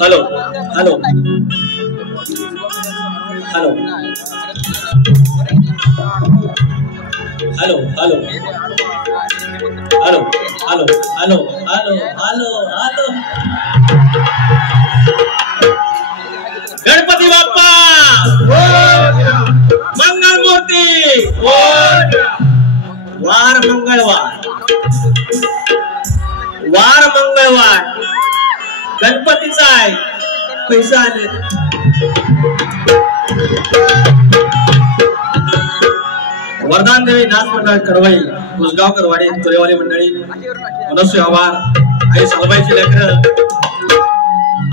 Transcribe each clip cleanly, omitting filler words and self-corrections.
Hello hello hello hello hello hello hello hello hello hello hello Ganpati Bappa मंगल मूर्ती वार मंगळवार गणपतीचा आहे पैसा आले वरदान देवी नाच मंडळ कडवई कुसगाव करवाडी तुरेवाली मंडळी मनस्वी आभार आई सलबाईची लेकर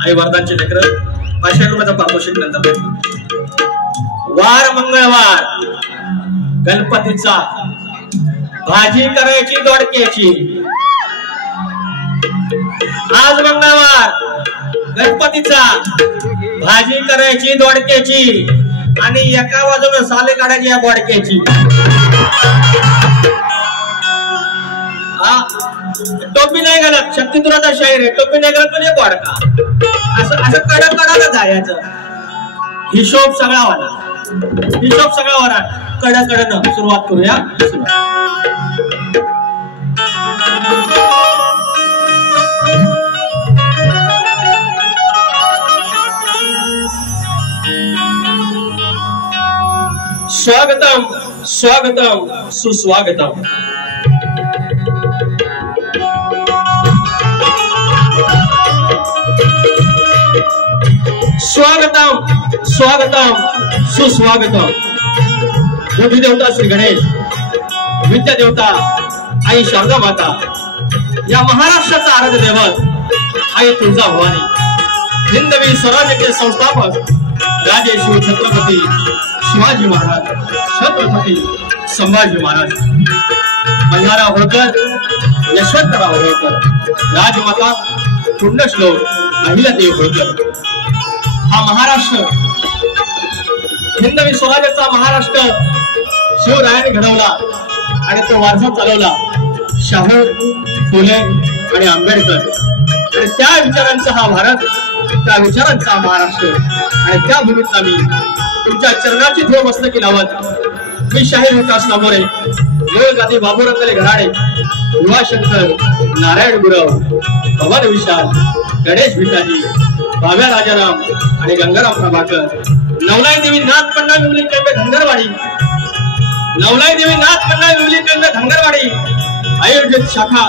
आई वरदानची लेकर 500 रुपयाचा पारितोषिक नंतर वार मंगळवार गणपतीचा भाजी करायची दोडक्याची आज मंगळवार गणपतीचा भाजी करायची दोडक्याची आणि एका बाजूला साले काढायची या बोडक्याची टोपी नाही घालत शक्तितुराचा शाहीर आहे टोपी नाही घालत म्हणजे बोडका असं असं कडक कडक जायचं हिशोब सगळा वाला कडकडनं सुरुवात करूया स्वागतम स्वागतम सुस्वागतम। स्वागतम स्वागतम सुस्वागतम। बुद्धी देवता श्री गणेश, विद्या देवता आई शारदा माता, या महाराष्ट्राचा आराध्य दैवत आई तुळजाभवानी, हिंदवी स्वराज्याचे संस्थापक राजे शिव छत्रपती शिवाजी महाराज, छत्रपती संभाजी महाराज, बंजारा होळकर, यशवंतराव होळकर, राजमाता पुण्यश्लोक अहिल्यादेवी होळकर। हा महाराष्ट्र, हिंदवी स्वराज्याचा महाराष्ट्र शिवरायाने घडवला आणि तो वारसा चालवला शाहू, फुले आणि आंबेडकर, आणि त्या विचारांचा हा भारत, त्या विचारांचा महाराष्ट्र। आणि त्या भूमीत मी तुमच्या चरणाची धूळ मस्तकी लावत मी शाहीर विकास नामोरे, गादी बाबूरंगले घराडे, युवाशंकर, नारायण गुरव, पवन विशाल, गणेश भिकाजी, भाव्या राजाराम आणि गंगाराम प्रभाकर, नवलाई देवी नाथ पन्ना विमली केंद्र धनगरवाडी, नवलाई देवी नाथ पन्ना विमली केंद्र धनगरवाडी आयोजित शाखा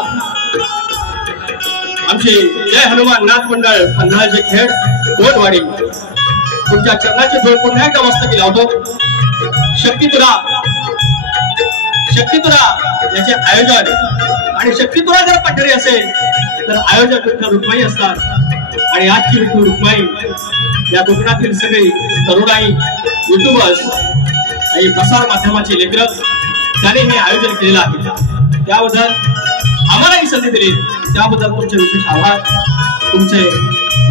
आमची जय हनुमान नाथ मंडळ पन्हाळचे खेड कोटवाडी, तुमच्या चरणाची धूळ पुन्हा एकदा मस्तकी लावतो। शक्तितुरा याचे आयोजन, आणि शक्तितुरा जर पठरी असेल तर आयोजक विठ्ठल रुक्माई असतात, आणि आजची विठ्ठल रुक्माई या कोकणातील सगळी तरुणाई, युट्यूबर्स आणि प्रसार माध्यमाची लेकरं त्याने हे आयोजन केलेलं आहे। त्याबद्दल आम्हाला ही संधी दिली त्याबद्दल तुमचे विशेष आभार, तुमचे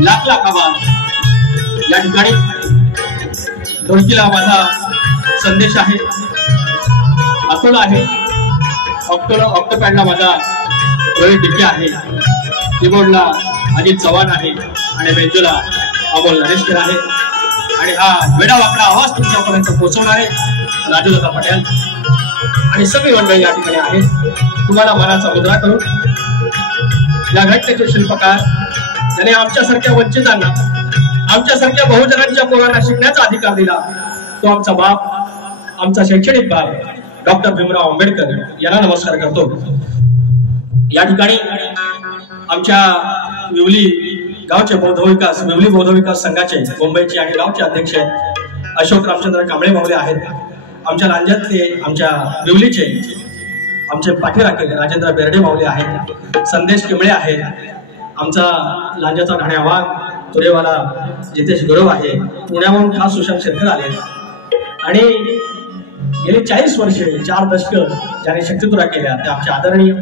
लाख लाख आभार। या ठिकाणी ढोलकीला माझा संदेश आहे, अकोला आहे, ऑक्टोपॅडला माझा रोहित डिके आहे, कीबोर्डला अजित चव्हाण आहे, आणि बेंजोला अमोल नरेशकर आहे, आणि हा वेडावाकडा आवाज तुमच्यापर्यंत पोहोचवणारे राजूदादा पटेल आणि सगळी मंडळी या ठिकाणी आहेत। तुम्हाला मनाचा मुद्रा करून या घटनेचे शिल्पकार ज्याने आमच्यासारख्या वंचितांना, आमच्यासारख्या बहुजनांच्या पोरांना शिकण्याचा अधिकार दिला, तो आमचा बाप, आमचा शैक्षणिक बाप डॉक्टर भीमराव आंबेडकर यांना नमस्कार करतो। या ठिकाणी आमच्या विवली गावचे बौद्ध विकास, विवली बौद्ध विकास संघाचे मुंबईचे आणि गावचे अध्यक्ष अशोक रामचंद्र कांबळे महोदय आहेत। आमच्या लांज्यातले, आमच्या विवलीचे आमचे पाठीराखे राजेंद्र बेर्डे महोदय आहेत, संदेश किमळे आहेत, आमचा लांज्याचा ठाणे वाघ तुरेवाला जितेश गुरव आहे, पुण्याहून खास सुशांत शेरकर आले, आणि गेली 40 वर्षे 4 दशक ज्याने शक्तितुरा केल्या त्या आमच्या आदरणीय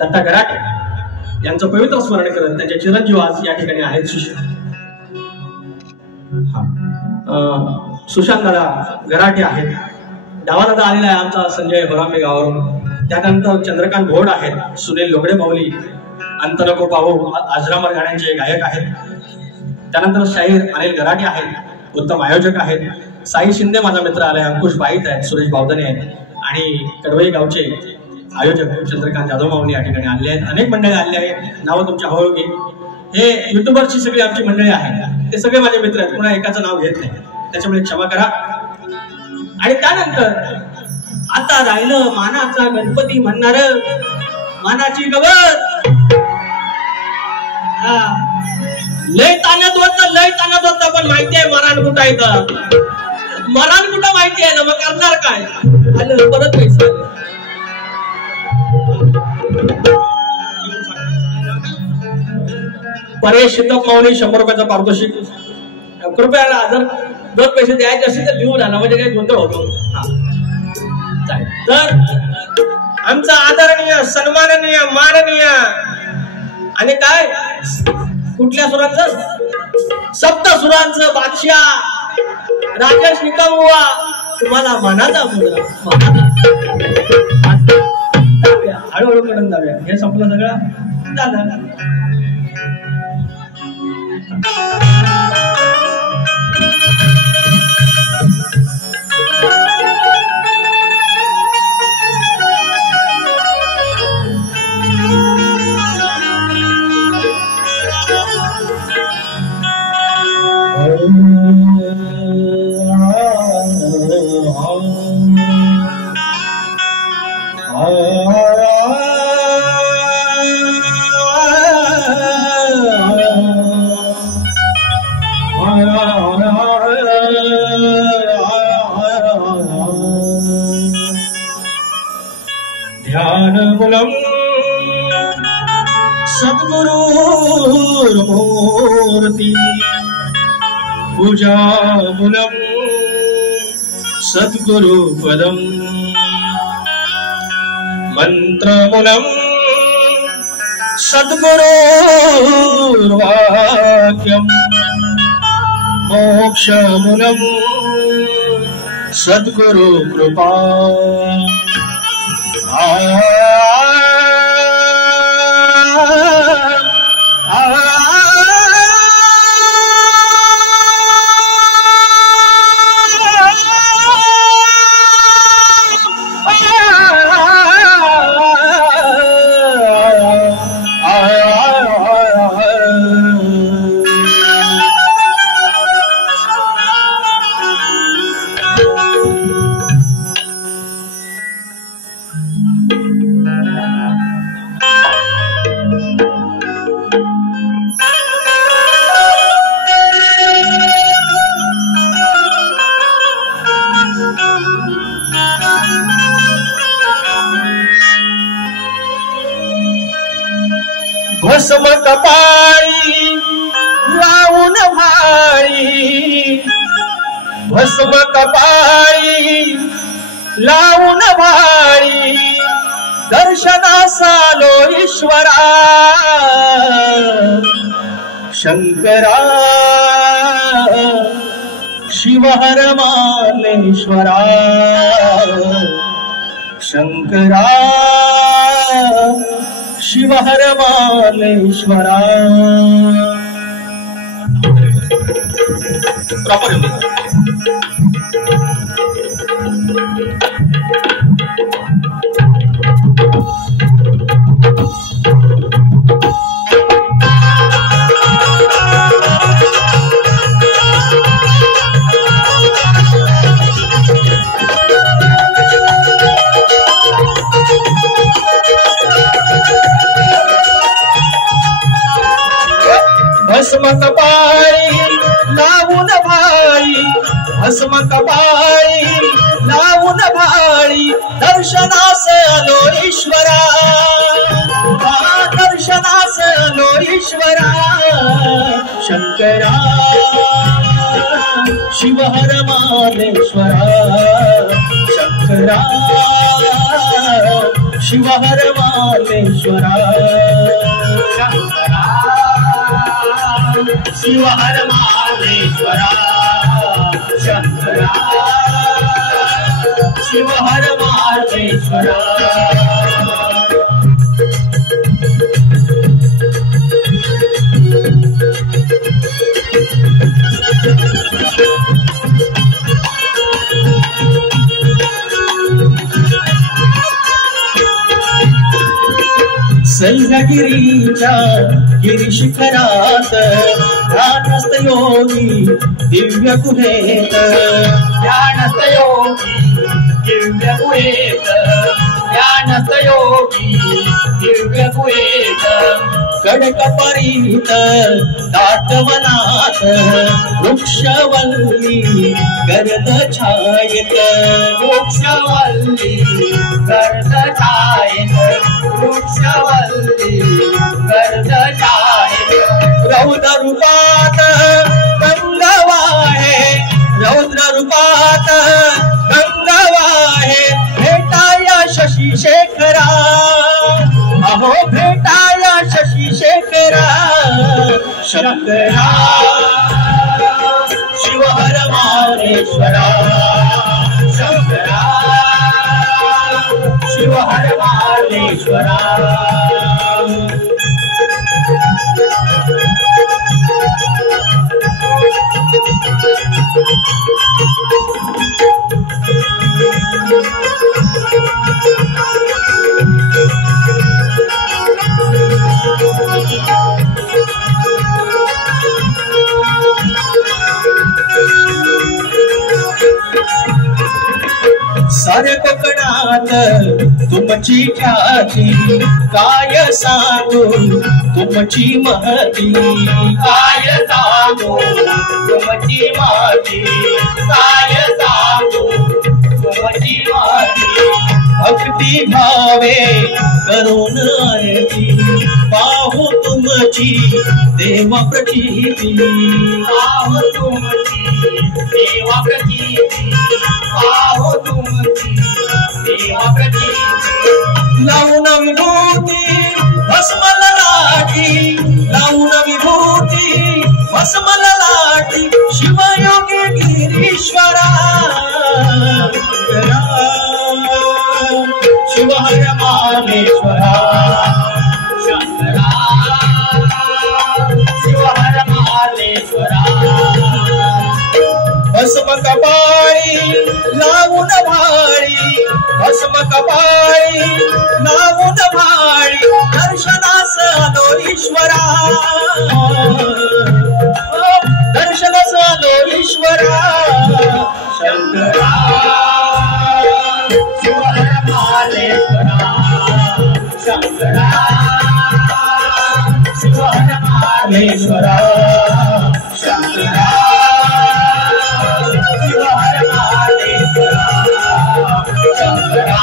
दत्ता गराटे यांचं पवित्र स्मरण करत त्यांचे चिरंजीव आज या ठिकाणी आहेत। सुशांत दादा गराटे आहेत, डावा दादा आलेला आहे आमचा संजय होरांबे गावावरून, त्यानंतर चंद्रकांत भोड आहेत, सुनील लोगडे माऊली, अंतनको पाहू आजरामर गाण्यांचे गायक आहेत, त्यानंतर शाहीर अनिल गराटे आहेत, उत्तम आयोजक आहेत, साई शिंदे माझा मित्र आलाय, अंकुश बाईत आहेत, सुरेश बावधने आहेत, आणि कडवई गावचे आयोजक चंद्रकांत जाधव माऊली या ठिकाणी आले आहेत। अनेक मंडळी आले आहेत, नाव तुमच्या हळूगी, हे युट्यूबरची सगळी आमची मंडळी आहेत, ते सगळे माझे मित्र आहेत, पुन्हा एकाचं नाव घेत नाही, त्याच्यामुळे क्षमा करा। आणि त्यानंतर आता राहिलं मानाचा गणपती म्हणणार, मानाची गवत लय ताणत होत पण माहितीये मरण कुठं आहे, मरण कुठं माहिती आहे ना, मग करणार काय, आलं परत पैसा परेश शितप माऊली 100 रुपयाचा पारितोषिक, कृपया जर 2 पैसे द्यायचे असतील तर लिहून आणा, म्हणजे काही गोंधळ होतो। तर आमचा आदरणीय, सन्माननीय, माननीय आणि काय कुठल्या सुरांचं, सप्त सुरांचं बादशाह राजेश निकमवा, तुम्हाला मनाचा मुद्रा, हळूहळू कडून जाऊया, हे संपलं सगळं झालं। Oh ज्ञानमूलम् सद्गुरुर्मूर्ति पूजामूलम् सद्गुरुपदम् मन्त्रमूलम् सद्गुरुर्वाक्यम् मोक्षमूलम् सद्गुरु कृपा भस्म कपाळी लावून भाळी भस्म कपाळी लावून भाळी दर्शनास आलो ईश्वरा शंकरा शिवहर मालेश्वरा शंकरा शिवहर मालेश्वरा प्रॉपर भस्म कपाळी लावून भाळी भस्म कपाळी लावून भाळी दर्शनास आलो ईश्वरा दर्शनास आलो ईश्वरा शंकरा शिवहर मालेश्वरा शंकरा शिवहर मालेश्वरा शंकरा शिवहर मालेश्वरा शंकरा शिवहर मालेश्वरा सह्यागिरीच्या गिरिशिखरात ध्यानस्थ योगी दिव्य गुहेत ध्यानस्थ योगी दिव्य गुहेत ध्यानस्थ योगी दिव्य गुहेत कडकपरीत दाटवनात वृक्षवल्ली गर्द छायेत वृक्षवल्ली गर्द छायेत वृक्षवल्ली गर्द छायेत रौद्र रूपात गंगवाहे रौद्र रूपात गंगवाहे भेटाया शशी शेखरा अहो भेटाया शशी शेखरा शंकरा शिवहर मालेश्वरा शंकरा शिवहर मालेश्वरा सारे कोकणात तुमची ख्याती काय सांगू तुमची महती काय सांगू तुमची महती काय सांगू तुमची महती भक्ती भावे करून आरती पाहू तुमची देवा प्रचिती पाहू तुमची देवा प्रचिती पाहू तुमची देवा प्रचिती लावून विभूती भस्मल लाटी लावून विभूती भस्मल लाटी शिवयोगी गिरीश्वरा शिवहर मालेश्वरा शंकरा शिवहर मालेश्वरा भस्म कपाळी लावून भाळी भस्म कपाळी लावून भाळी दर्शनास आलो ईश्वरा दर्शनास आलो ईश्वरा शंकरा शिवहर मालेश्वरा शंकरा शिवहर मालेश्वरा शंकरा शिवहर मालेश्वरा शंकरा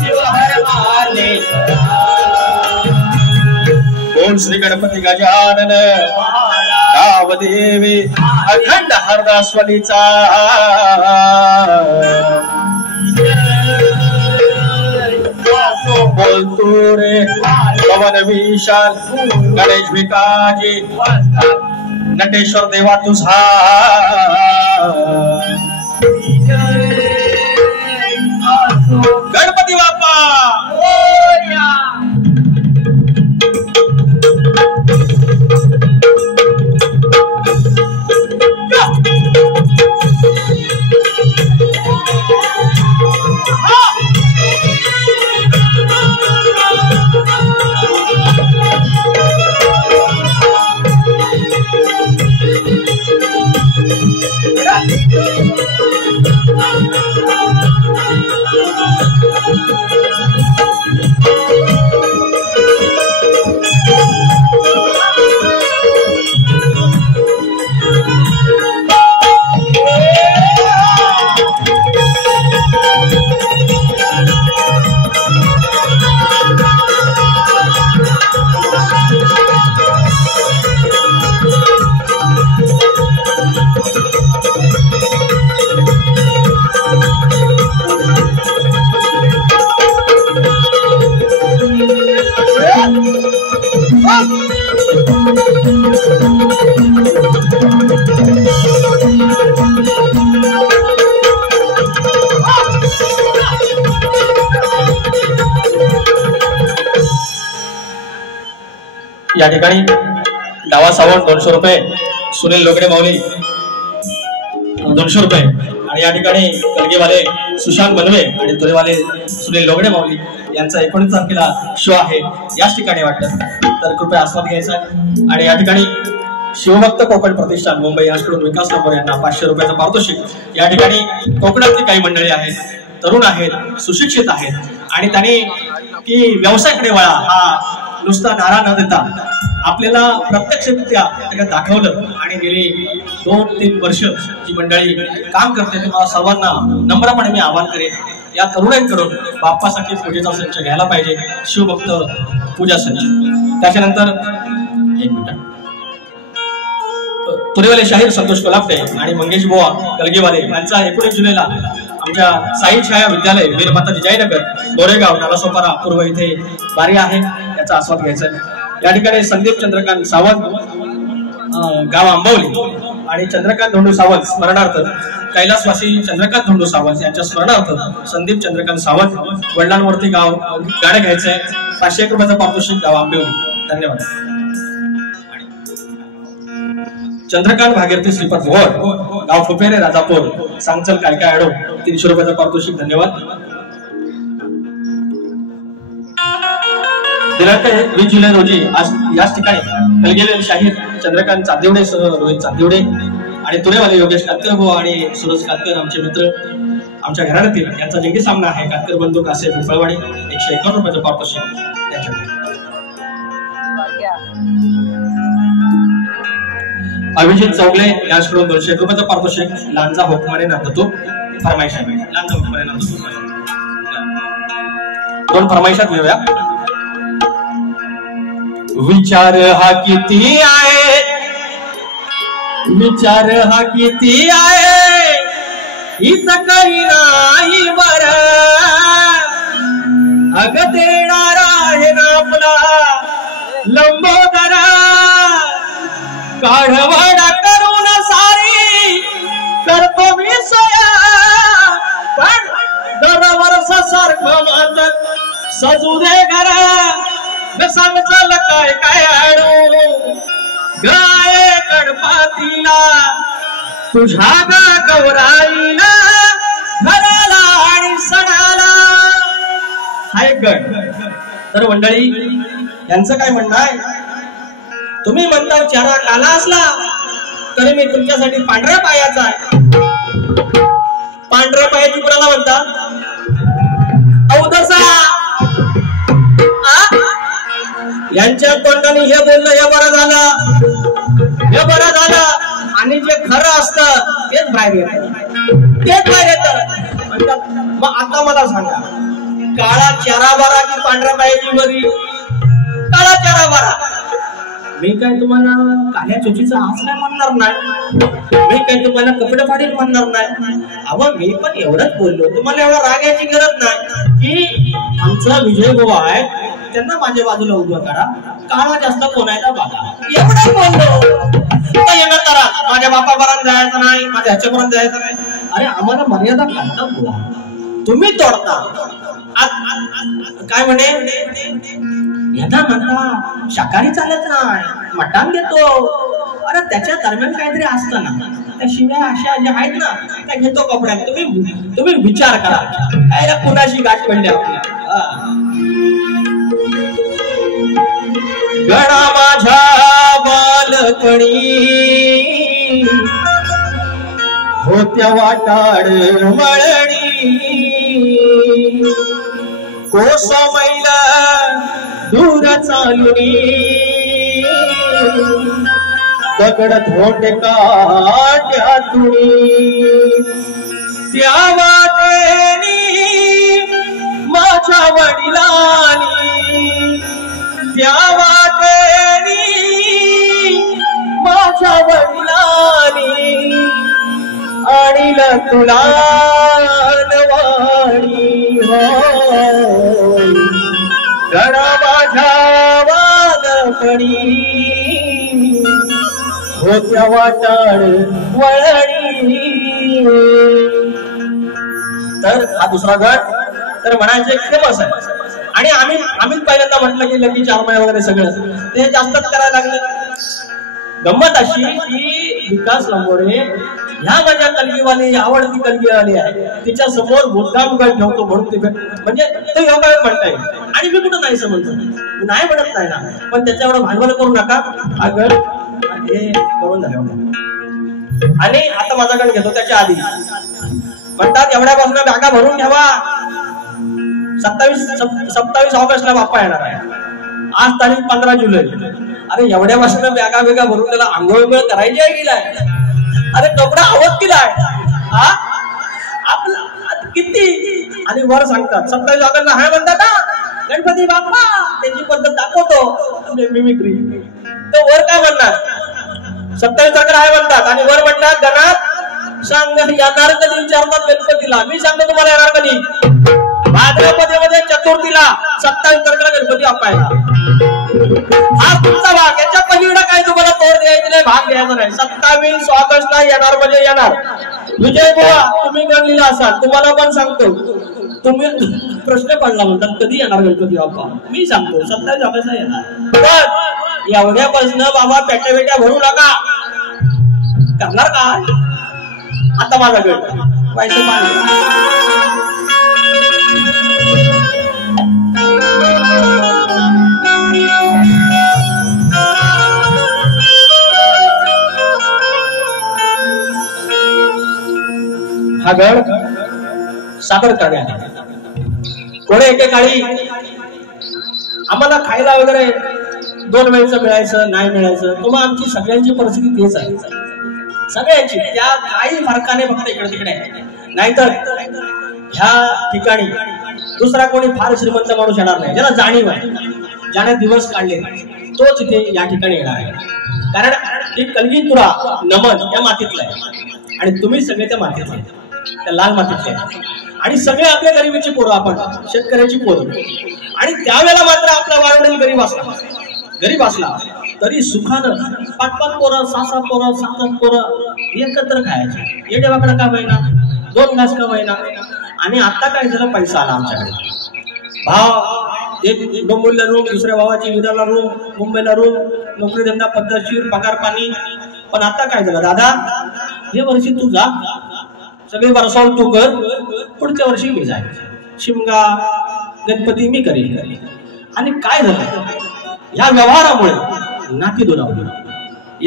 शिवहर मालेश्वरा बोल श्री गणपती गजानन गावदेवी अखंड हरदास्वलीचा बोलतो रे पवन विशाल गणेश भिकाजी नटेश्वर देवा तुझा गणपती बाप्पा या ठिकाणी डावा सावंत 200 रुपये, सुनील लोगडे माऊली 200 रुपये आणि या ठिकाणी कलगीवाले सुशांत बनवे आणि तुरेवाले सुनील लोगडे माऊली यांचा 19 तारखेला शो आहे याच ठिकाणी वाटतं, तर कृपया आस्वाद घ्यायचा आहे. आणि या ठिकाणी शिवभक्त कोकण प्रतिष्ठान मुंबई यांच्याकडून विकास नंबर यांना 500 रुपयाचं पारितोषिक. या ठिकाणी कोकणातली काही मंडळी आहेत, तरुण आहेत, सुशिक्षित आहेत आणि त्यांनी की व्यवसायाकडे वळा हा नुसता नारा न देता आपल्याला प्रत्यक्षरित्या दाखवलं आणि गेली 2-3 वर्ष जी मंडळी काम करते तेव्हा सर्वांना नम्रपणे मी आवाहन करेन या तरुणांकडून बाप्पासाठी पूजेचा संच घ्यायला पाहिजे, शिवभक्त पूजा संच. त्याच्यानंतर 1 मिनिट तुरेवाले शाहीर संतोष कोल्हापटे आणि मंगेश बुवा कलगीवाले यांचा 19 जुलैला आमच्या साई छाया विद्यालय वीरमाता जिजाईनगर गोरेगाव नालासोपारा पूर्व इथे वारी आहे, याचा आस्वाद घ्यायचा आहे. या ठिकाणी संदीप चंद्रकांत सावंत गाव आंबवली आणि चंद्रकांत धोंडू सावंत स्मरणार्थ कैलासवासी चंद्रकांत धोंडू सावंत यांच्या स्मरणार्थ संदीप चंद्रकांत सावंत वडिलांवरती गाव गाणं घ्यायचंय. 501 रुपयाचं पारितोषिक गाव आंबवली. धन्यवाद. चंद्रकांत भागीरथी श्रीपद भोर गाव फुपेरे राजापूर सांगचल कायका ऍडो 300 रुपयाचं पारितोषिक. धन्यवाद. दिनांक 20 जुलै रोजी आज याच ठिकाणी कलगीवाले शाहीर चंद्रकांत चांदिवडे सह रोहित चांदिवडे आणि तुरेवाले योगेश कातकर भाऊ आणि सुरज कातकर आमचे मित्र आमच्या घराण्यातील यांचा जंगी सामना आहे. कातकर बंधू कासे पिंपळवाडी 151 रुपयाचं पारितोषिक त्यांच्याकडे. अभिजित चौगले याचकडून 201 रुपयाचं पारितोषिक. लांजा हुकमाने नांदतो फरमाईश आहे. लांजा हुकमाने नांदतो दोन फरमाईशात घेऊया. विचार हा किती आहे, विचार हा किती आहे, हीच काही नाही बर. अग देणार आहे ना आपला लंबोदर, काढवड करून सारी करतो मी सोया. पण दरवर्ष सारखं मातत सजू दे घर, सांग चल काय काय आणू गाय गणपतीला तुझ्या गौराईला घराला आणि सणाला. हाय गण. तर मंडळी यांचं काय म्हणणं आहे, तुम्ही म्हणता चेहरा काला असला तरी मी तुमच्यासाठी पांढऱ्या पायाचा आहे. पांढऱ्या पायाची कुणाला म्हणतात? अवधसा. यांच्या तोंडाने हे बोललं हे बरं झालं, हे बरं झालं. आणि जे खरं असतं तेच बाहेर येतं, तेच बाहेर येतं. मग आता मला सांगा, काळा चेहरा बरा की पांढऱ्या पायाची बरी? काळा चेहरा बरा. मी काय तुम्हाला काळ्या चोचीचा आज काय म्हणणार नाही, मी काय तुम्हाला कपडे फाडील म्हणणार नाही. अहो मी पण एवढंच बोललो, तुम्हाला एवढा राग याची गरज नाही की आमचा विजय भाऊ आहे त्यांना माझ्या बाजूला उभं करा, काळा जास्त कोणाला बघा, एवढं बोललो. येणार करा, माझ्या बापापर्यंत जायचं नाही, माझ्या ह्याच्यापर्यंत जायचं नाही. अरे आम्हाला मर्यादा काढता बुवा, तुम्ही तोडता. काय म्हणे यांना म्हणता शाकाहारी चालत नाही, मटण देतो. अरे त्याच्या दरम्यान काहीतरी असतं ना, त्या शिव्या अशा ज्या आहेत ना त्या घेतो कपड्यात. तुम्ही विचार करा, काय कुणाशी गाठ पडली आपली. गणा माझ्या बालपणी होत्या वाटाड वळणी, कोसमैला दूर चालुनी, दगड धोंड काट्यातुनी, त्या वाटेनी माझ्या वडिलांनी, त्या वाटेनी माझ्या वडिलांनी आणील तुला नवाणी. गणा माझ्या बालपणी होत्या वाटाड वळणी. तर हा दुसरा गट तर म्हणायचे फेमस आहे. आणि आम्ही पहिल्यांदा म्हटलं की लकी चारमाय वगैरे सगळं ते जास्तच करायला लागलं. गंमत अशी की विकास लंबोडे ह्या माझ्या कलगीवाली आवडती कलगीवाली आहे, तिच्या समोर मुद्दाम गट ठेवतो म्हणून ते म्हणजे ते योगा म्हणता येईल. आणि मी कुठं नाही समजतो, नाही म्हणत नाही ना, पण त्याच्या एवढं भांडवल करू नका. हा गट हे करून झालं. आणि आता माझा गट घेतो त्याच्या आधी म्हणतात एवढ्यापासून बॅगा भरून ठेवा, 27 ऑगस्टला बाप्पा येणार आहे. आज तारीख 15 जुलै. अरे एवढ्यापासून बॅगा बेगा भरून त्याला आंघोळ करायची आहे की नाही? अरे कपडा हवत की नाही? आपला किती. आणि वर सांगतात 27 ऑगस्टला हाय म्हणतात ना गणपती बाप्पा, त्याची पद्धत दाखवतो मिमिक्री. तो वर काय म्हणतात 27 तारखेला हाय म्हणतात आणि वर म्हणतात गणात सांग येणार कधी विचारतात गणपतीला. मी सांगतो तुम्हाला येणार कधी? भाद्रपदामध्ये चतुर्थीला 27 तारखेला गणपती बाप्पा. हा तुमचा भाग, याच्या पलीकडे काय तुम्हाला तोड द्यायचं नाही, भाग द्यायचा नाही. 27 ऑगस्टला येणार म्हणजे येणार. विजय बुवा तुम्ही गणलेला असाल, तुम्हाला पण सांगतो. तुम्ही प्रश्न पडला म्हणतात कधी येणार गणपती बाप्पा, मी सांगतो 27 ऑगस्टला येणार. पण एवढ्यापासून बाबा पेट्या बेट्या भरू नका. करणार काय? आता माझा गट पैसे हा गड सादर करण्यात कोणी एकेकाळी आम्हाला खायला वगैरे 2 वेळचं मिळायचं नाही मिळायचं. तुम्हाला आमची सगळ्यांची परिस्थिती तेच आहे, सगळ्यांची. त्या काही फरकाने फक्त इकडे तिकडे. नाहीतर ह्या ठिकाणी दुसरा कोणी फार श्रीमंत माणूस येणार नाही, ज्याला जाणीव आहे, ज्याने दिवस काढले तोच इथे या ठिकाणी येणार आहे. कारण ही कलगीतुरा नमन या मातीतलं आहे आणि तुम्ही सगळे त्या मातीतले, त्या लाल मातीतले आणि सगळे आपल्या गरिबीची पोरं, आपण शेतकऱ्याची पोरं. आणि त्यावेळेला मात्र आपला वारवडील गरीब असला तरी सुखानं 5-5 पोरं, 6-6 पोरं, 7-7 पोरं एकत्र खायचे. ये देवाकडे का होईना, 2 घास का होईना. आणि आता काय झालं, पैसा आला आमच्याकडे. भाव एक डोंबिवलीला रूम, दुसऱ्या भावाची विदर्भला रूम, मुंबईला रूम, नोकरी धंदा पद्धतशीर, पगार पाणी. पण आता काय झालं, दादा हे वर्षी तू जा, सगळे बरसावून तू कर, पुढच्या वर्षी मी जाईल, शिमगा गणपती मी करेन. आणि काय झालं, या व्यवहारामुळे नाती दुरावली.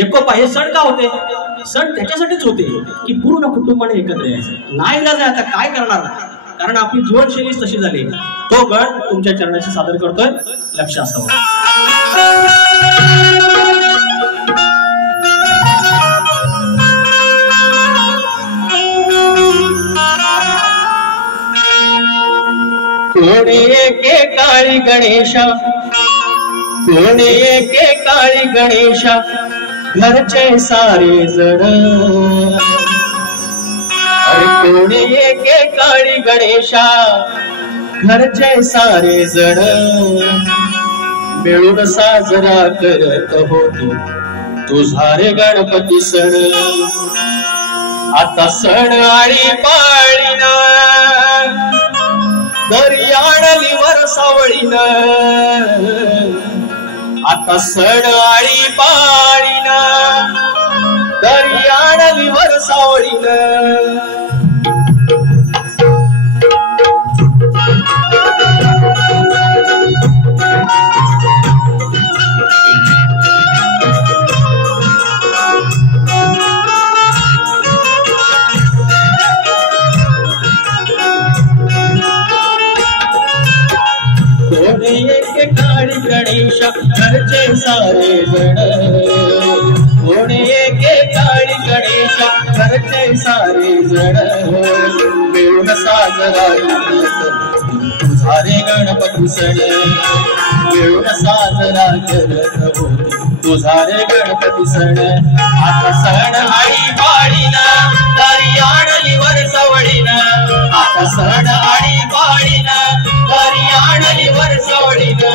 एकोपा हे सण का होते, सण त्याच्यासाठीच होते की पूर्ण कुटुंबाने एकत्र यायचं. नाही ना, आता काय करणार, कारण आपली जीवनशैलीच तशी झाली. तो गण तुमच्या चरणाशी सादर करतोय, लक्ष असावं. कोणी एके काळी गणेशा, कोणी एके काळी गणेशा, घरचे सारे जण. अरे कोणी एके काळी गणेशा, घरचे सारे जण. मिळून साजरा करत होतो तुझा रे गणपती सण. आता सण आळी पाळीना, दरी आणली वरसावळीन. आता सण आळी पाळीना, दरी आणली वरसावळीन. एके काळी गणेशा, घरचे सारे जण. कोणी एके काळी गणेशा, घरचे सारे जण. मिळून साजरा तुझा रे गणपती सण. मिळून साजरा करत होतो तुझा रे गणपती सण. आता सण आळी पाळीना, दारी आणली वरसावळीना. आता सण आळी पाळीना, दारी आणली वरसावळीना.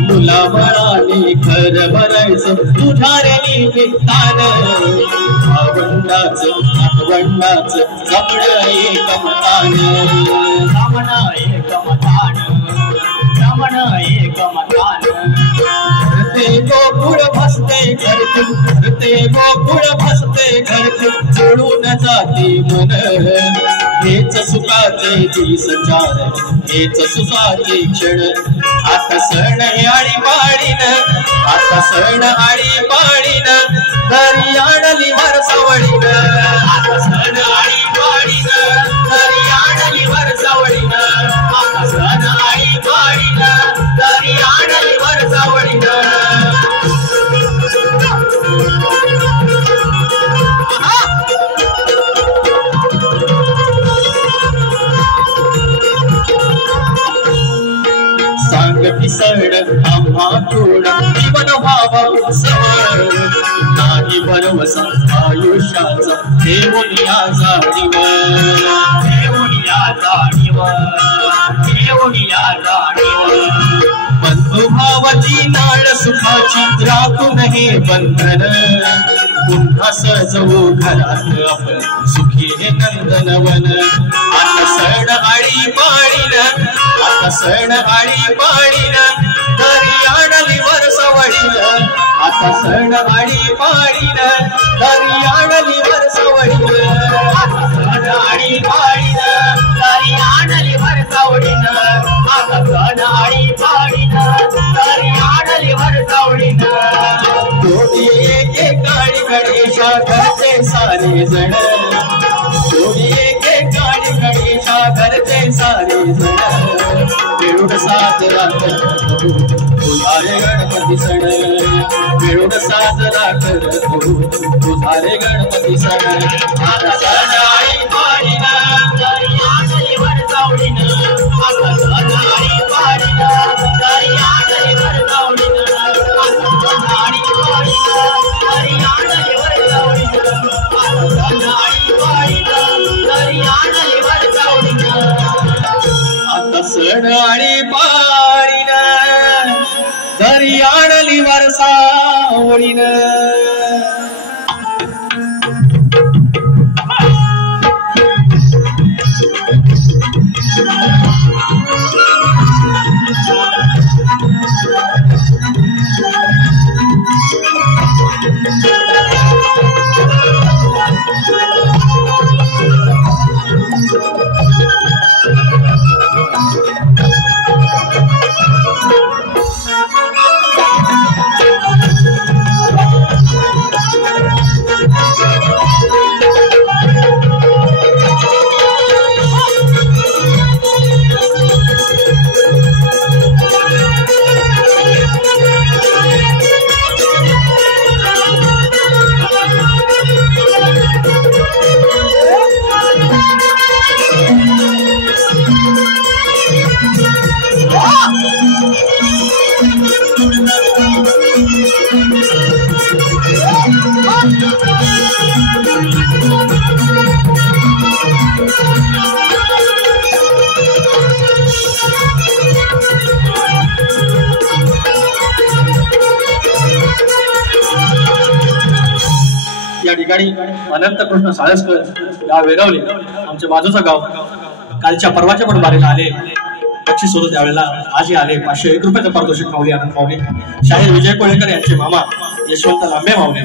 मुलाबाळाने घर भरायचं तुझ्या रे निमित्तानं. भावंडाचं नातवंडाचं जमणं एकमतान. जमणं एकमतान, जमणं एकमतान. घरते गोकुळ भसते घरतून, घरते गोकुळ भसते घरतून. जोडून जाते मन, हेच सुखाचे दिस चार, हेच सुखाचे क्षण. आता सण आळी पाळीन, आता सण आळी पाळीन, दरी आणली वरसावळीन. आता सण आळी पाळीन, दरी आणली वरसावळीन. आता सण आळी पाळीन, दरी आणली वरसावळीन. सांग पिसळ आम्हातून जीवन व्हावा सवळ. नाही भरवसा आयुष्याचा देऊनिया जाणीव, देऊनिया जाणीव, देऊनिया जाणीव. बंधुभावाची नाळ सुखाची राखून हे बंधन. पुन्हा सजवू घरात आपण सुखी हे नंदनवन. आता सण आळी पाळीन, आता सण आळी पाळीन, दरी आणली वरसावळीन. आता सण आळी पाळीन, दरी आणली वरसावळीन. आता सण आळी पाळीन, दरी आणली वरसावळीन. आता सण आळी पाळीन, दरी आणली वरसावळीन. कोणी एके काळी गणेशा, घरचे सारे जण. कोणी एके काळी गणेशा, घरचे सारे जण. मिळून साजरा करतो तुझा रे गणपती सण मिळून साजरा करतो तुझा रे गणपती सण आता सण आई पाडीना तरी आजही वरचावडीन आता सण आई पाडीना तरी आजही वरचावडीन आता सण आई पाडीना तरी आजही वरचावडीन आता सण आई पाडीना तरी आजही वरचावडीन आता सण आणि पाडीन तरी आणली वरसावडीन या ठिकाणी अनंत कृष्ण साळसकर गाव वेगावले आमचे बाजूचं गाव कालच्या परवाच्या पण बारीला आले बक्षीस होतं त्यावेळेला आजही आले 501 रुपयाचं पारितोषिक मावले आनंद मावले शाहीर विजय कोळेकर यांचे मामा यशवंत लांबे मावले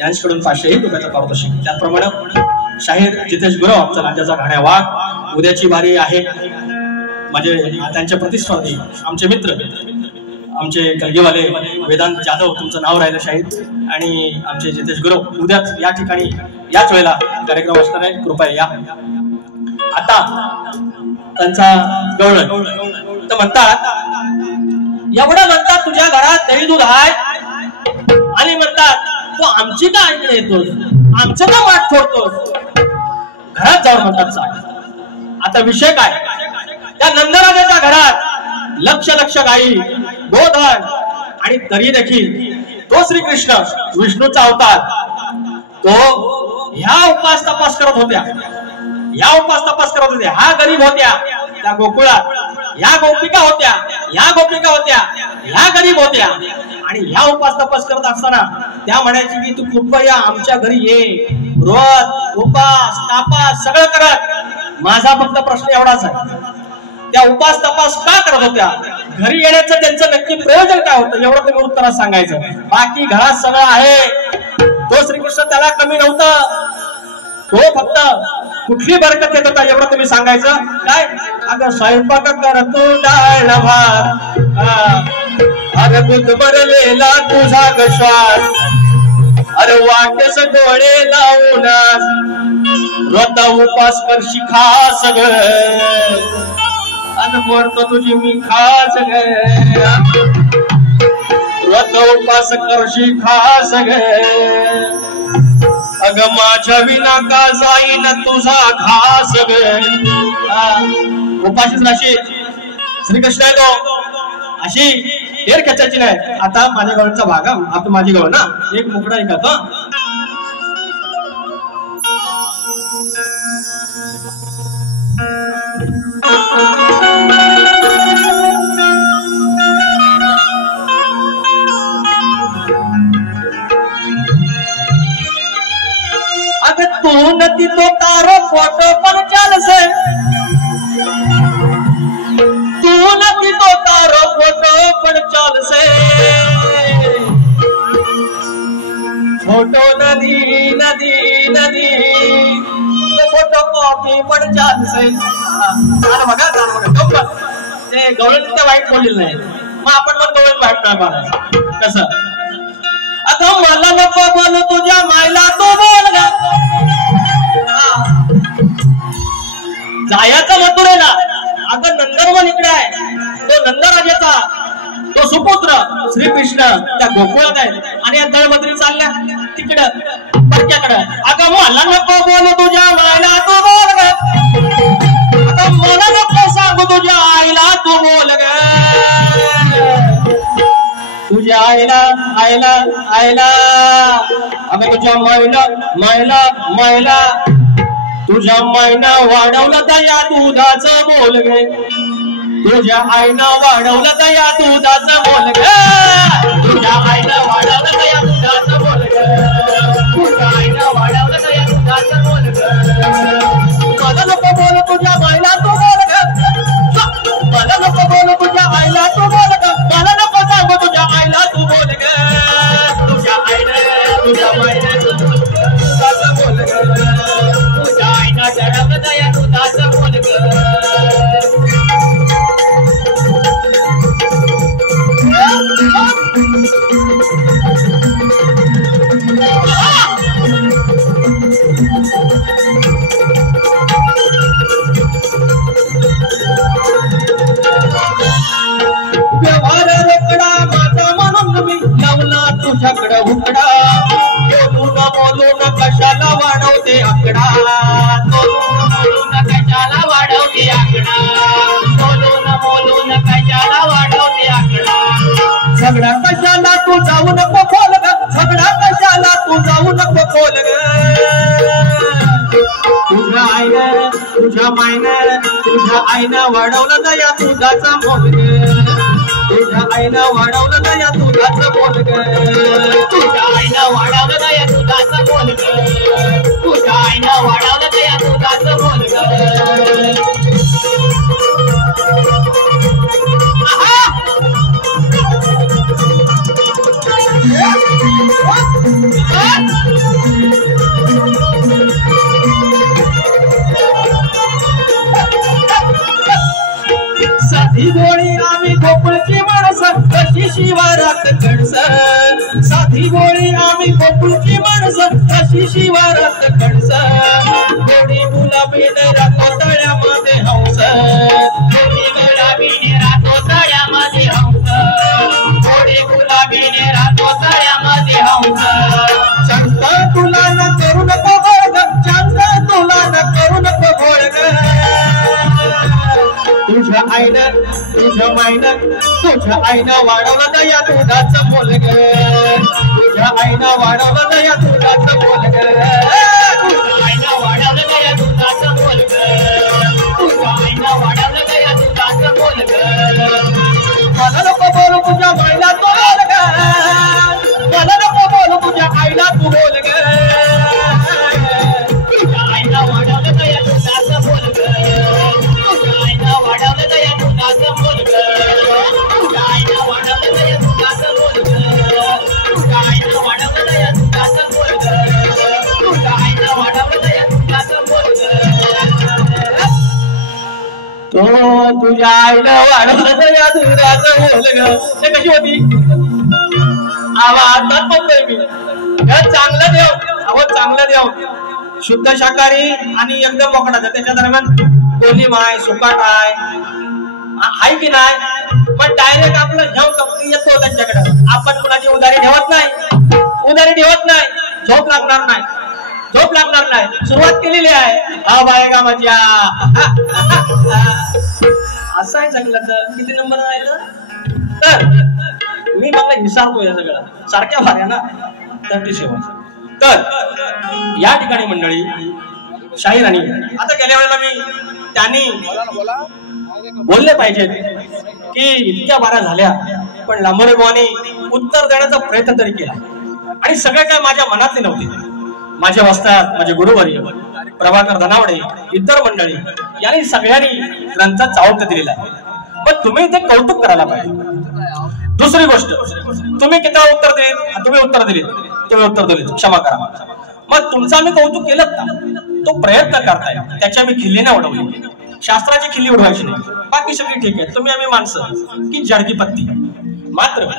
यांच्याकडून 501 रुपयाचं पारितोषिक त्याचप्रमाणे शाहीर जितेश गुरव आमचा राज्याचा घाण्या वाघ उद्याची बारी आहे म्हणजे त्यांचे प्रतिस्पर्धी आमचे मित्र आमचे कलगीवाले वेदांत जाधव तुमचं नाव राहिलं शाहीर आणि आमचे जितेश गुरव उद्याच या ठिकाणी याच वेळेला कार्यक्रम असणार आहे कृपया या आता त्यांचा गवळण तर म्हणतात एवढं म्हणतात तुझ्या घरात दही दूध आहे आणि म्हणतात तू आमची का ऐकणे येतोस आमचं का वाट फोडतोस घरात जाऊन म्हणतात आता विषय काय त्या नंदराजाच्या घरात लक्ष लक्ष गाई गोधन आणि तरी देखील तो श्रीकृष्ण विष्णूचा अवतार तो ह्या उपास तपास करत होत्या हा गरीब होत्या त्या गोकुळात या गोपिका होत्या ह्या गरीब होत्या आणि ह्या उपास तपास करत असताना त्या म्हणायची की तू कृपया आमच्या घरी ये व्रत उपास तापास सगळं करत माझा फक्त प्रश्न एवढाच आहे त्या उपास तपास का करत होत्या घरी येण्याचं त्यांचं नक्की प्रयोजन काय होतं एवढं तुम्ही उत्तरात सांगायचं बाकी घरात सगळं आहे तो श्रीकृष्ण त्याला कमी नव्हतं तो फक्त कुठली बरकत देत होता एवढं तुम्ही सांगायचं काय अगं स्वयंपाक करतो डाळ भात अरे बुद्ध भरलेला तुझा श्वास अरे वाटेस डोळे लावून व्रत उपास करशी खास ग अन मरतो तुझी मी खास ग व्रत उपास करशी खास ग अग माझ्या विना का जाईन तुझा घास ग उपाशीच राशी श्रीकृष्ण आहे तो अशी हेर खेचायची नाही आता माझ्या गवळचा भाग आता माझी गवळ ना एक मुकडा ऐकतो तू नदी तो तारो फोटो पर चल से तू नदी तो तारो फोटो पर चल से फोटो नदी नदी नदी तो फोटो कॉपी पर चल से बघा ते गवळण ते वाईट बोललेलं नाही मग आपण पण गवळण वाईट नाही बोलायचं कसं आता मला नको बोलू तुझ्या मायला तो बोल जायचं मथुरेला अगं नंदनवन इकडे आहे तो नंदराजाचा तो सुपुत्र श्रीकृष्ण त्या गोकुळात आहेत आणि या दळमद्री चालल्या तिकडं परक्याकडं. अगं मला नको बोलू तुझ्या मायला तू बोल ग, अगं मला नको सांगू तुझ्या आईला तू बोल ग, तुझ्या आईला आईला आईला अगं तुझ्या मायला मायला मायला तुझ्या मायना वाढवलं दया दुधाचं बोल गे, तुझ्या आईनं वाढवलं दया दुधाचं बोल ग, तुझ्या आईनं वाढवलं दया दुधाचं बोल ग, तुझ्या आईनं वाढवलं दया दुधाचं बोल ग. मला नको बोल तुझ्या मायला तू बोल ग, मला नको बोल तुझ्या आईला तू बोल ग, मला नको सांगू तुझ्या आईला तू बोल ग, तुझ्या आईनं तुझ्या मायनं दुधाचं बोल ग, तुझ्या आईनं वाढवलं दया दुधाचं बोल ग. व्यवहार रोकडा माझा म्हणून मी लावला तुझ्याकडं उकडा, बोलून कशाला वाढवते आकडा, बोलून कशाला वाढवते आकडा, बोलून कशाला वाढवते आकडा. झगडा कशाला तू जाऊ नको खोल ग, झगडा कशाला तू जाऊ नको खोल ग, तुझ्या आईनं तुझ्या मायनं तुझ्या आईनं वाढवलं दया दुधाचा बोल ग, तुझ्या आईनं वाढवलं दया दुधाचं बोल ग, तुझ्या आईनं वाढवलं दया दुधाचं बोल ग, तुझ्या आईनं वाढवलं दया दुधाचं बोल ग. साधी गोळी आम्ही गोकुळची माणसं कशी शिवारात कणस, साधी गोळी आम्ही गोकुळची माणसं कशी शिवारात कणस, गोडी गुलाबीने राहतो तळ्यामध्ये हंस, गोडी गुलाबीने राहतो तळ्यामध्ये हंस, गोडी गुलाबीने राहतो तळ्यामध्ये हंस. चांगलं तुला न करू नको गोड, चांगलं तुला न करू नको गोड, तुझ्या आईनं तुझ्या मायनं तुझ्या आईनं वाढवलं दया दुधाचं बोल ग, तुझ्या आईनं वाढवलं दया दुधाचं बोल ग, तुझ्या आईनं वाढवलं दया दुधाचं बोल ग, तुझ्या आईनं वाढवलं दया दुधाचं बोल ग. मला नको बोलू तुझ्या मायला तू बोल ग, मला नको बोलू तुझ्या आईला तू बोल ग, तुझ्या आईनं वाढवलं दया दुधाचं बोल ग, वाढवलं दया दुधाचं बोल ग, तुझ्या आईनं वाढवलं दया दुधाचं बोल ग, तुझ्या आईनं वाढवलं दया दुधाचं बोल ग, तुझ्या आईनं वाढवलं दया दुधाचं बोल ग. तो तुझ्या आईनं वाढवलं दया दुधाचं बोल ग, ते कशी होती आवाज म्हणतोय मी. चांगलं देव अहो चांगलं देव, शुद्ध शाकाहारी आणि एकदम मोकळाचं, त्याच्या दरम्यान कोली माय सुकाट आहे की नाही, पण डायरेक्ट आपलं झव कपडी येतो त्यांच्याकडे. आपण कुणाची उधारी ठेवत नाही, उधारी ठेवत नाही, झोप लागणार नाही, झोप लागणार नाही. सुरुवात केलेली आहे हा बायगा मजा असं आहे. चांगलं तर किती नंबर राहिलं तर मी मला विसरतोय सगळं सारख्या भाऱ्या ना 37. तर या ठिकाणी मंडळी शाहीर आणि आता गेल्या वेळेला मी त्यांनी बोलले पाहिजे की इतक्या बारा झाल्या पण लांबोरे बुवांनी उत्तर देण्याचा प्रयत्न तरी केला आणि सगळे काय माझ्या मनातले नव्हते. माझे वस्तात माझे गुरुवर्य प्रभाकर धनावडे इतर मंडळी यांनी सगळ्यांनी ग्रंथात चावत दिलेला आहे. पण तुम्ही ते कौतुक करायला पाहिजे. दुसरी गोष्ट तुम्ही किती उत्तर दिले, तुम्ही उत्तर दिले क्षमा करा. मग तुमचं आम्ही कौतुक केलं ना, तो प्रयत्न करताय त्याची आम्ही खिल्ली नाही उडवली, शास्त्राची खिल्ली उडवायची नाही, बाकी सगळी ठीक आहे. तुम्ही आम्ही माणसं की जडकी पत्ती. मात्र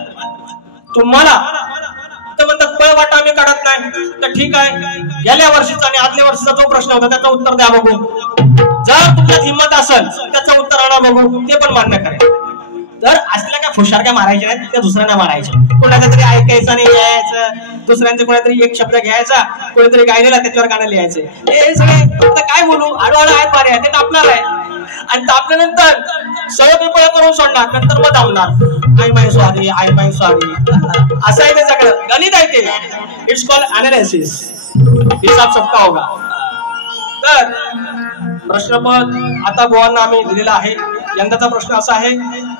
तुम्हाला तर म्हणतात पळवाटा आम्ही काढत नाही तर ठीक आहे. गेल्या वर्षीचा आणि आदल्या वर्षीचा जो प्रश्न होता त्याचं उत्तर द्या बघू. जर तुमच्यात हिंमत असेल त्याचं उत्तर आणा बघू, ते पण मान्य करेल. तर असल्या काय हुशार काय मारायचे नाहीत, त्या दुसऱ्यांना मारायचे. कोणाचं तरी ऐकायचं नाही यायचं, दुसऱ्यांचे कोणातरी एक शब्द घ्यायचा, कोणीतरी गायलेला त्याच्यावर गाणं लिहायचे. हे सगळे फक्त काय बोलू, आडवाडा आहेत मारे ते तापणार आहे, आणि तापल्यानंतर सगळं पिपळ करून सोडणार, नंतर मग थांबणार. I my sorry, I my sorry, असं आहे ते सगळं गणित आहे ते. इट्स कॉल्ड अनालिसिस, हिसाब सबका होगा. तर प्रश्नपद आता बुवांना आम्ही दिलेला आहे. यंदाचा प्रश्न असा आहे,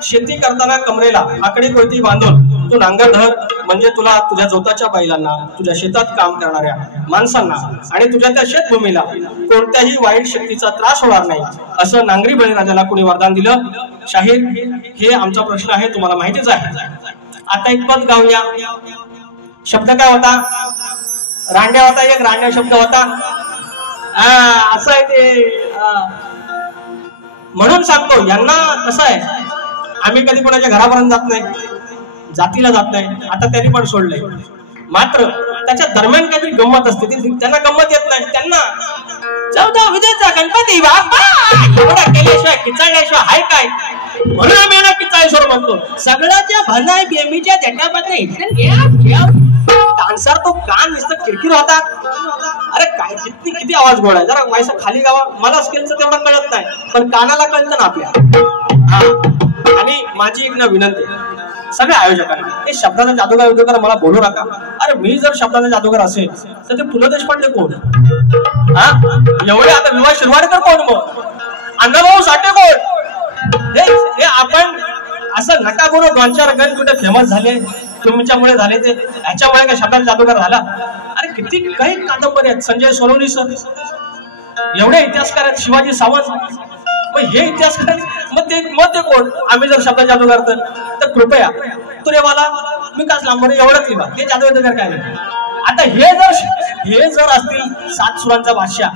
शेती करताना कमरेला आकडी कोळती बांधून तू नांगर धर, म्हणजे तुला तुझ्या जोताच्या बैलांना, तुझ्या शेतात काम करणाऱ्या माणसांना आणि तुझ्या त्या शेतभूमीला कोणत्याही वाईट शक्तीचा त्रास होणार नाही, असं नांगरी बळीराजाला कोणी वरदान दिलं. शाहीर, हे आमचा प्रश्न आहे, तुम्हाला माहितीच आहे. आता एक पद गाऊया. शब्द काय होता? रांड्या होता, एक रांड्या शब्द होता. असं आहे ते. म्हणून सांगतो यांना, कसं आहे, आम्ही कधी कोणाच्या घरापर्यंत जात नाही, जातीला जात नाही, आता त्यांनी पण सोडलंय. मात्र त्याच्या दरम्यान काहीतरी गंमत असते, त्यांना गंमत येत नाही. त्यांना 14 विजेचा गणपती बाप्पा एवढा केल्याशिवाय किचाळल्याशिवाय हाय काय, म्हणून आम्ही ना किचाळेश्वर म्हणतो. सगळ्याच्या भनाय बेमीच्या देटापासून डान्सर तो कान नुसतं किरकिर होता. अरे काय किती किती आवाज गोळा आहे, जरा व्हायचा खाली गावा. मला स्केलचं तेवढं कळत नाही, पण कानाला कळतं ना आपल्या. आणि माझी एक ना विनंती सगळ्या आयोजकांना, हे शब्दाचा जादूगार उद्योगाला मला बोलू नका. अरे मी जर शब्दाचा जादूगार असेल तर ते पु ल देशपांडे कोण, एवढे आता विवाह शिरवाडकर कोण, मग अण्णाभाऊ साठे कोण? हे आपण असं नका करू. 2-4 गण कुठे फेमस झाले तुमच्यामुळे झाले, ते ह्याच्यामुळे काय शब्दाचा जादूगार झाला? अरे किती काही कादंबरी आहेत, संजय सोनवणी सर, एवढे इतिहासकार आहेत, शिवाजी सावंत. मग हे इतिहासकार मग ते कोण? आम्ही जर शब्दाचा जादूगार तर कृपया तुरे मला मी काच लांबवर एवढंच लिहा, हे जादूगार काय नाही. आता हे जर असतील 7 सुरांचा बादशाह,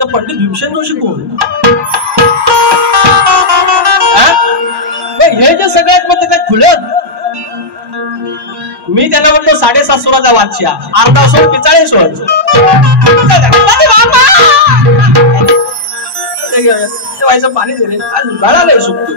तर पंडित भीमसेन जोशी कोण? हे जे सगळ्यात मग ते काय खुलत, मी त्यांना म्हणतो 7.5 सुराचा बादशाह, अर्धा सोड 45 व्हायचं पाणी दिले गळाला सुकतो.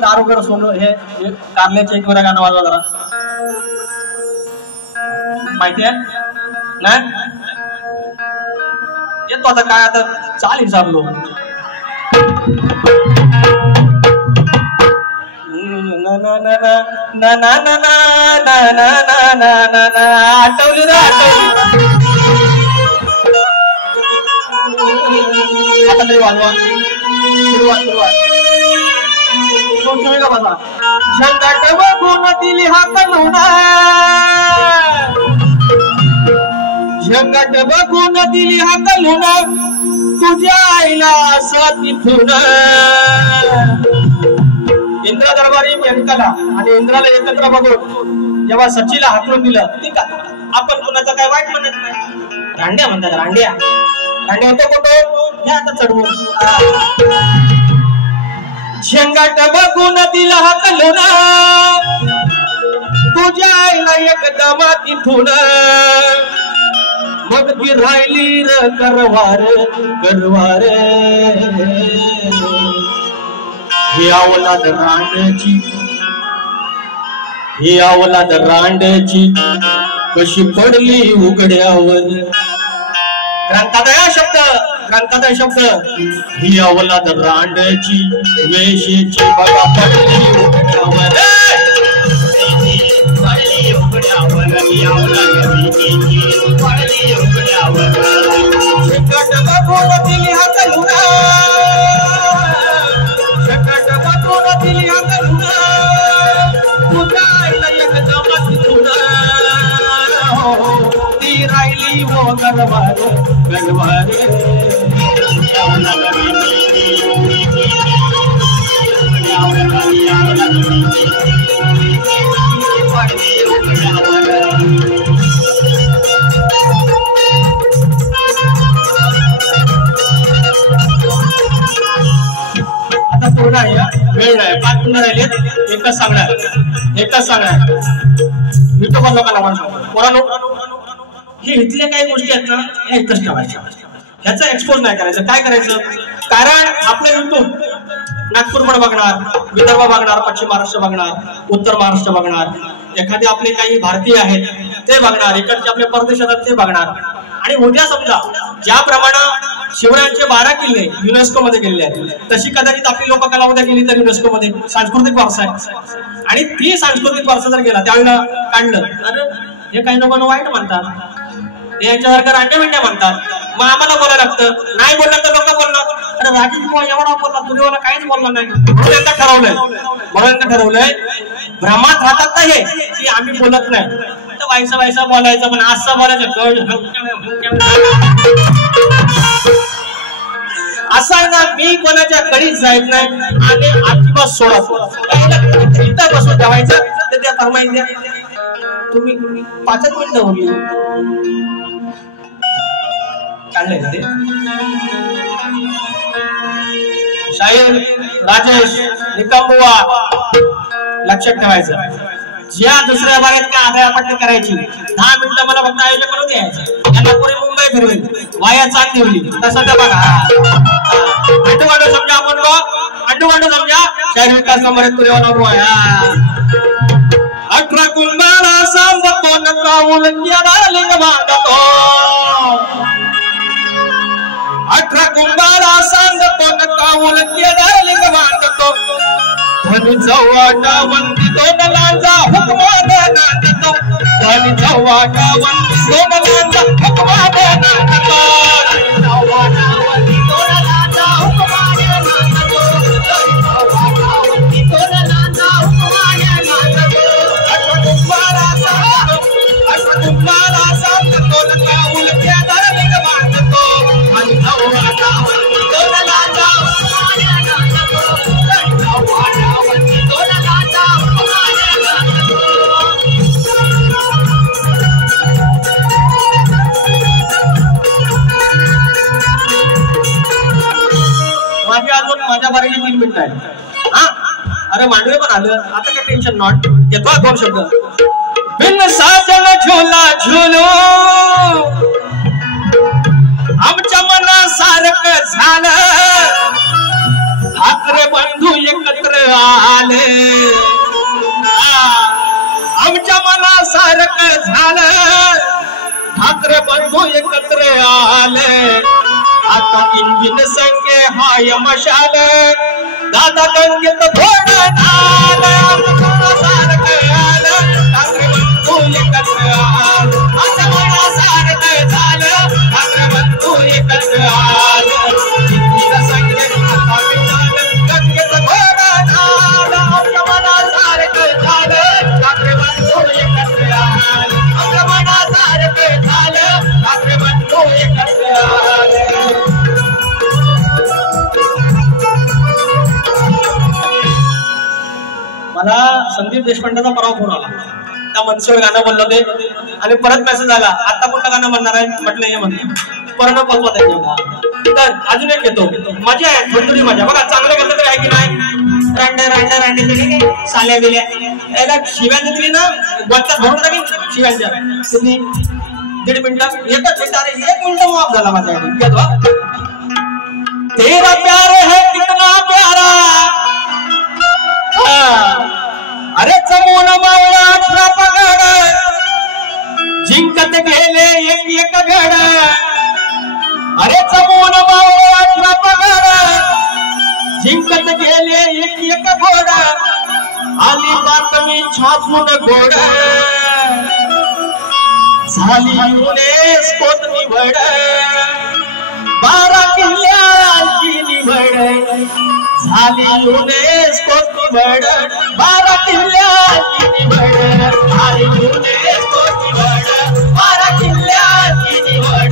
दारुगर सोनू, हे कारल्याचे एक गाणं वाजवा जरा, माहितीये ना? येतो आता काय, आता चाल हिसाबलो. आठवली ना, आता तरी वाजवा. सुरुवात का बसा. झंगाट बघून दिली हाकलून, झंगाट बघून दिली हाकलून, तुझ्या आईला असं तिथून. इंद्र दरबारी व्यंकला आणि इंद्राला एकत्र बघून जेव्हा सचीला हाकलून दिलं, ठीक आहे, आपण कुणाचं काय वाईट म्हणत नाही. रांड्या म्हणतात, रांड्या होतो कुठं, हे आता चढवून. झंगाट बघून दिला हाकलून, तुझ्या आईला एकदम तिथून. मग ती राहिली र करवार, ही अवलाद रांडची, ही अवलाद रांडची कशी पडली उघड्यावर. ग्रंथाचा शब्द ही अवलाद रांडची वेशीची बघा पडली उघड्यावर. गरवार गरवार आता पूर्ण आहे वेळ नाही 5 मिनिटं राहिलेत एकच सांगणार युट्यूबवर लोकांना म्हणतो हे इथल्या काही गोष्टी आहेत ना ह्या इथंच ठेवायच्या ह्याचा एक्सपोज नाही करायचं काय करायचं कारण आपलं युट्यूब नागपूर पण बघणार विदर्भ बघणार पश्चिम महाराष्ट्र बघणार उत्तर महाराष्ट्र बघणार एखादे आपले काही भारतीय आहेत ते बघणार इकडचे आपले परदेशात ते बघणार आणि उद्या समजा ज्याप्रमाणे शिवरायांचे 12 किल्ले युनेस्को मध्ये गेलेले आहेत तशी कदाचित आपली लोककला उद्या गेली तर युनेस्को मध्ये सांस्कृतिक वारसा आहे आणि ती सांस्कृतिक वारसा जर गेला त्यावेळेला काढलं तर हे काही लोकांना वाईट म्हणतात हे यांच्यासारखं रांड्या म्हणतात मग आम्हाला बोलायला लागतं नाही बोललं तर लोक बोलणार अरे राजीव एवढा बोलला तुम्ही मला काहीच बोलला नाही म्हणून यांना ठरवलंय भ्रमात राहतात ना हे की आम्ही बोलत नाही तर व्हायचं बोलायचं पण असं बोलायचं असं आहे ना मी कोणाच्या कडीच जायत नाही आणि अजिबात सोडत इथं बसून ठेवायचं तर त्या फरमाईत द्या तुम्ही 5 मिनिटं होईल काढलंय का ते शाहीर राजेश निकमबुवा लक्षात ठेवायचं ज्या दुसऱ्या बारेत काय आदायापट्टी करायची 10 मिनिटं मला फक्त आयोजन करून द्यायचं यांना पुढे मुंबई फिरवेल वाया चाल ठेवली तसं त्या बघा अंडूवांडू समजा आपण अंडूवांडू समजा शहर विकास नंबर 1 पुरेवाला 18 कुंभारा सांगतो नकाऊल लिंग बांधतो 18 कुंभारा सांगतो नकाऊल लिंग बांधतो धनी चव्हाटा वंदी 2 लांजा हुकमाने नांदतो धनी चव्हाटा वंदी 2 लांजा हुकमाने नांदतो चव्हाटा वंदी 2 लांजा हुकमाने नांदतो चव्हाटा वंदी 2 लांजा हुकमाने नांदतो 18 कुंभारा सांगतो नकाऊल लिंग बांधतो धनी चव्हाटा वंदी 2 लांजा हुकमाने नांदतो चव्हाटा वंदी 2 लांजा हुकमाने नांदतो माझ्या बारीने 3 मिनिटं आहे हा अरे मांडवे पण आलं आता काय टेन्शन नॉट येतो 2 शब्द बिन साजन झुला झुलू आमच्या मनासारखं झालं ठाकरे बंधू एकत्र आले आमच्या मनासारखं झालं ठाकरे बंधू एकत्र आले आता इंजिन संगे हाय मशाल दादा गंगेत थोडं आलं मनासारखं आलं ठाकरे बंधू एकत्र आलं आता मनासारखं झालं ठाकरे बंधू एकत्र आलं इंजिन संगे गंगेत थोडं आलं आमच्या मनासारखं झालं ठाकरे बंधू एकत्र आलं आमच्या मनासारखं झालं ठाकरे बंधू एकत्र आलं मला संदीप देशपांडेचा परवा फोन आला त्या मनसेवर गाणं बोललो ते आणि परत मेसेज आला आता कुठलं गाणं म्हणणार आहे म्हटलं हे म्हणतो परत बघवा तर अजून एक घेतो मजा आहे थोडी मजा बघा चांगलं घेतलं तरी आहे की नाही रांडे साल्या गेल्या याला शिव्या दिली ना बोलतात भरून टाकी शिव्यांच्या तुम्ही 1.5 मिनिटं एकच मिनिट अरे 1 मिनिट माफ झाला माझा घेतो तेरा प्यार है कितना प्यारा अरे चमून मावळा 18 पगड जिंकत गेले एक घड अरे चमून मावळा 18 पगड जिंकत गेले एक घोड आली बातमी छापून घोड झाली युनेस्कोत निवड 12 किल्ल्यांची निवड झाली युनेस्कोत निवड 12 किल्ल्यांची निवड झाली युनेस्कोत निवड 12 किल्ल्यांची निवड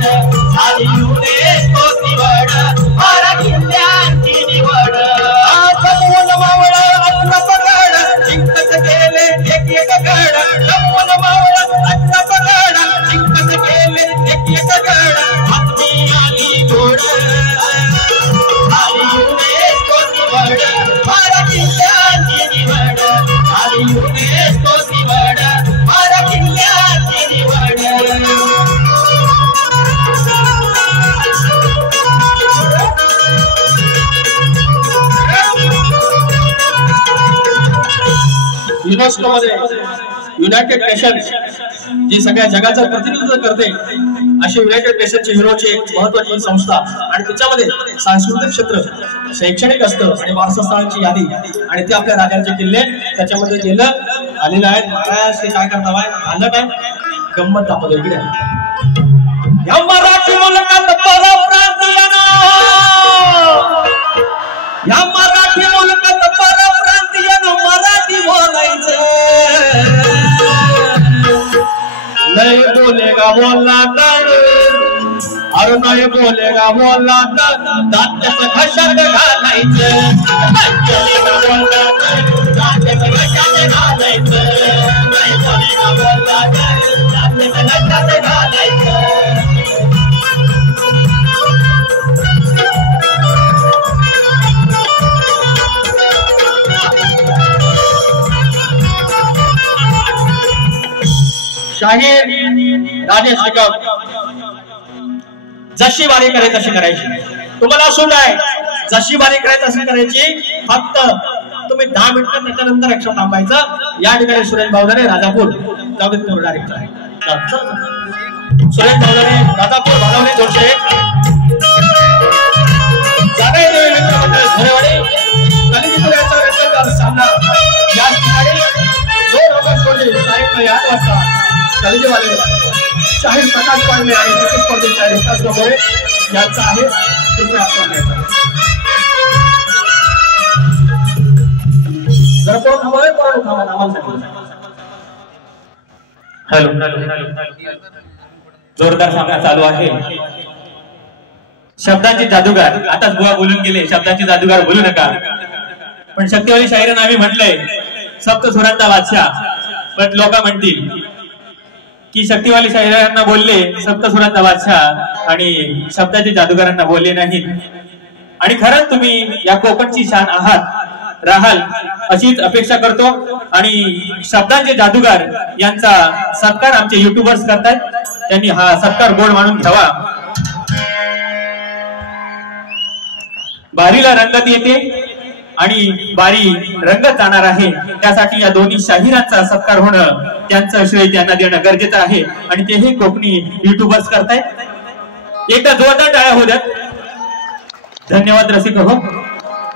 युनेस्को मध्ये युनायटेड नेशन्स जी सगळ्या जगाचं प्रतिनिधित्व करते अशी युनायटेड नेशनची हिरोची एक महत्वाची संस्था आणि त्याच्यामध्ये सांस्कृतिक क्षेत्र शैक्षणिक असतं आणि वारसास्थळांची यादी आणि ते आपल्या राजांचे किल्ले त्याच्यामध्ये गेलं आलेलं आहे. महाराज ते काय करता घालणं काय गंमत दाखवतो इकडे या मराठी मुलकात परप्रांतीयानो या मराठी मुलकात परप्रांतीयानो मराठी बोलायचं नहीं बोलेगा बोलना तर अरे नहीं बोलेगा बोलना तर दात्याचं घशात घालायचं नहीं बोलेगा बोलना तर दात्याचं घशात घालायचं नहीं बोलेगा बोलना तर दात्याचं घशात घालायचं. शाहीर राजेश निकम जशी बारी करायची तशी करायची. तुम्हाला सूट आहे जशी बारी करायची तशी करायची. फक्त तुम्ही 10 मिनिटं त्याच्यानंतर एक्शन थांबायचं. या ठिकाणी सुरेश भावदारे राजापूर जाऊ डायरेक्टर आहे. सुरेश भावदारे राजापूर भागवणे जोडशे जाणे देवी मित्र मंडळ झरेवाडी कलिंगपूर यांचा रंगतदार सामना या ठिकाणी 2 ऑगस्ट रोजी सायंकाळी 8 वाजता कलिंगवाले शाहीर प्रकाश पांडे आणि प्रतिस्पर्धीच्या विकासमुळे यांचा आहे. कृपया हॅलो जोरदार सामना चालू आहे. शब्दांचे जादूगार आताच बुवा बोलून गेले. शब्दांचे जादूगार बोलू नका पण शक्तिवाली शाहीरांना आम्ही म्हटलंय सप्त सुरांचा बादशाह. पण लोक म्हणतील की शक्तिवाली शाहीरांना बोलले सप्तसुरांचा बादशाह आणि शब्दाचे जादूगारांना बोलले नाहीत. आणि खरंच तुम्ही या कोकणची शान आहात राहाल अशीच अपेक्षा करतो. आणि शब्दांचे जादूगार यांचा सत्कार आमचे युट्यूबर्स करतायत. त्यांनी हा सत्कार गोड मानून घ्यावा. बारीला रंगत येते आणि बारी रंगत जाणार आहे. त्यासाठी या दोन्ही शाहिरांचा सत्कार होणं त्यांचं श्रेय त्यांना देणं गरजेचं आहे. आणि ते हे कोकणी युट्यूबर्स करतायत. एकदा जोरदार टाळ्या होऊ द्यात. धन्यवाद रसिक हो.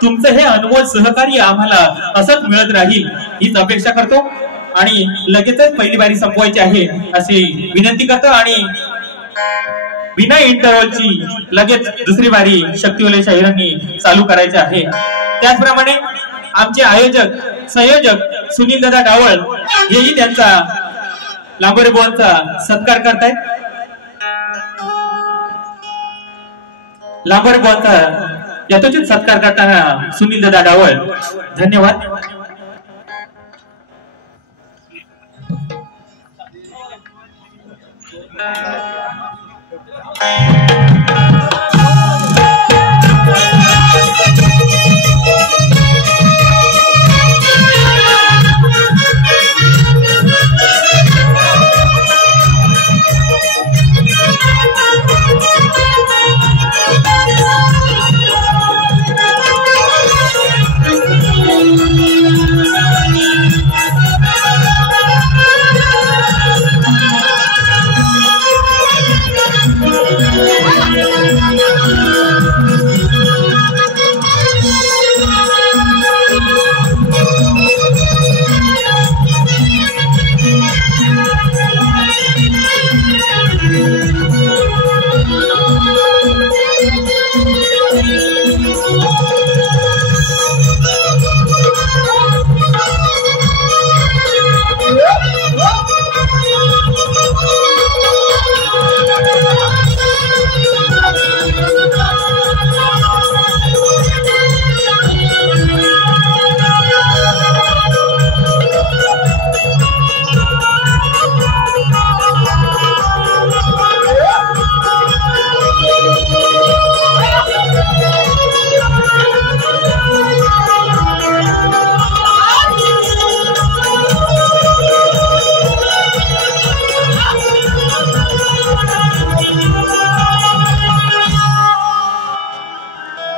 तुमचं हे अनमोल सहकार्य आम्हाला असंच मिळत राहील हीच अपेक्षा करतो. आणि लगेचच पहिली बारी संपवायची आहे अशी विनंती करतो. आणि बिना इंटरव्हलची लगेच दुसरी बारी शक्तिवाली शाहीरांनी चालू करायची आहे. त्याचप्रमाणे आमचे आयोजक संयोजक सुनील दादा डावळ हेही त्यांचा लांबोरे बुवांचा सत्कार करतायत. लांबोरे बुवांचा यथोचित सत्कार करताना सुनील दादा डावळ धन्यवाद.